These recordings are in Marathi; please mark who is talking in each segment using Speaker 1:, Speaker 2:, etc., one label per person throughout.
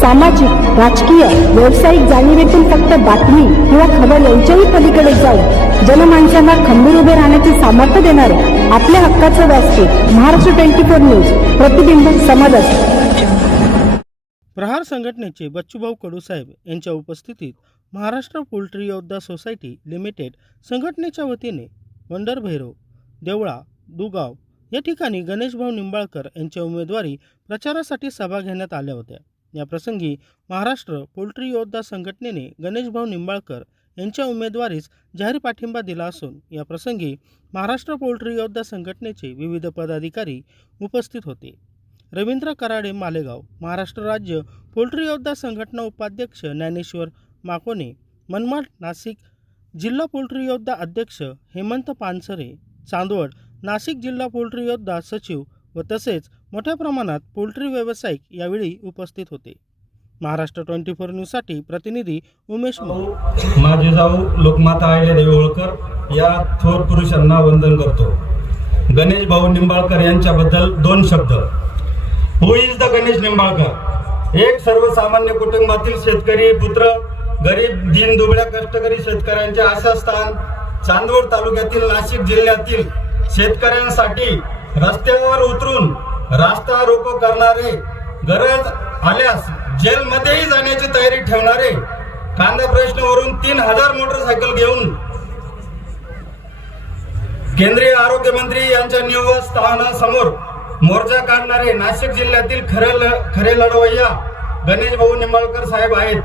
Speaker 1: सामाजिक राजकीय व्यावसायिक जाणीवेतून फक्त बातमी किंवा खबर यांच्याही पलीकडे जाऊन जनमानसांना खंबीर उभे राहण्याचे सामर्थ्य देणारे आपल्या हक्काचं व्यासपीठ महाराष्ट्र ट्वेंटी फोर न्यूज प्रतिबिंब समाजात
Speaker 2: प्रहार संघटनेचे बच्चूभाऊ कडूसाहेब यांच्या उपस्थितीत महाराष्ट्र पोल्ट्री योद्धा सोसायटी लिमिटेड संघटनेच्या वतीने वंडर भैरव देवळा दुगाव या ठिकाणी गणेशभाऊ निंबाळकर यांच्या उमेदवारी प्रचारासाठी सभा घेण्यात आल्या होत्या. याप्रसंगी महाराष्ट्र पोल्ट्री योद्धा संघटनेने गणेशभाऊ निंबाळकर यांच्या उमेदवारीस जाहीर पाठिंबा दिला असून या प्रसंगी महाराष्ट्र पोल्ट्री योद्धा संघटनेचे विविध पदाधिकारी उपस्थित होते. रवींद्र कराडे मालेगाव महाराष्ट्र राज्य पोल्ट्री योद्धा संघटना उपाध्यक्ष ज्ञानेश्वर माकोने मनमाड नाशिक जिल्हा पोल्ट्री योद्धा अध्यक्ष हेमंत पानसरे चांदवड नाशिक जिल्हा पोल्ट्री योद्धा सचिव व तसेच मोठ्या प्रमाणात पोल्ट्री व्यावसायिक यावेळी उपस्थित होते. महाराष्ट्र ट्वेंटी फोर न्यूजसाठी प्रतिनिधी उमेश
Speaker 3: माझे जाऊ लोकमाता आहिले देवी होळकर या थोर पुरुषांना वंदन करतो. गणेश भाऊ निंबाळकर यांच्याबद्दल दोन शब्द. Who is the Ganesh Nimbalkar? एक सर्वसामान्य कुटुंबातील शेतकरी पुत्र गरीब दिन दुबळ्या कष्टकरी शेतकऱ्यांचे आशास्थान चांदवड तालुक्यातील नाशिक जिल्ह्यातील शेतकऱ्यांसाठी रस्त्यावर उतरून रास्ता रोको करणारे गरज आल्यास जेलमध्येही जाण्याची तयारी ठेवणारे कांदा प्रश्नावरून तीन हजार मोटरसायकल घेऊन केंद्रीय आरोग्य मंत्री यांच्या निवासस्थानासमोर मोर्चा काढणारे नाशिक जिल्ह्यातील खरे ल- खरे लढवय्या गणेश भाऊ निंबाळकर साहेब आहेत.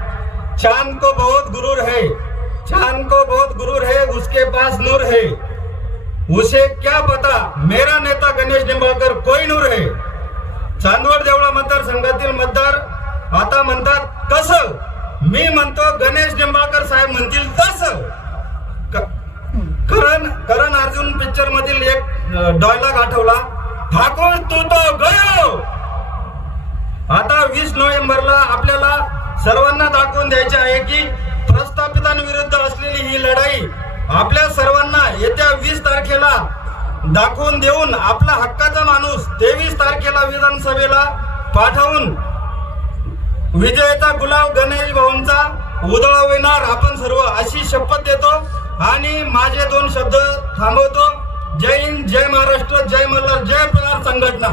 Speaker 3: चांद को बहुत गुरूर है चांद को बहुत गुरूर है उसके पास नूर है. उसे क्या पता मेरा नेता गणेश निंबाळकर कोई नूर है चांदवड देवळा मतदारसंघातील मतदार आता म्हणतात कसं? मी म्हणतो गणेश निंबाळकर साहेब म्हणतील तस. करण करण अर्जुन पिक्चर मधील एक डॉयलॉग आठवला ठाकूर तू तो गयो! आता वीस नोव्हेंबरला आपल्याला सर्वांना दाखवून द्यायचे आहे की प्रस्थापितांविरुद्ध असलेली ही लढाई आपल्या सर्वांना वीस तारखेला दाखवून देऊन आपला हक्काचा माणूस तेवीस तारखेला विधानसभेला पाठवून विजयाचा गुलाब गणेश भाऊंचा उधळविणार आपण सर्व अशी शपथ देतो आणि माझे दोन शब्द थांबवतो. जय हिंद जय महाराष्ट्र जय मल्हार जय प्रहार संघटना.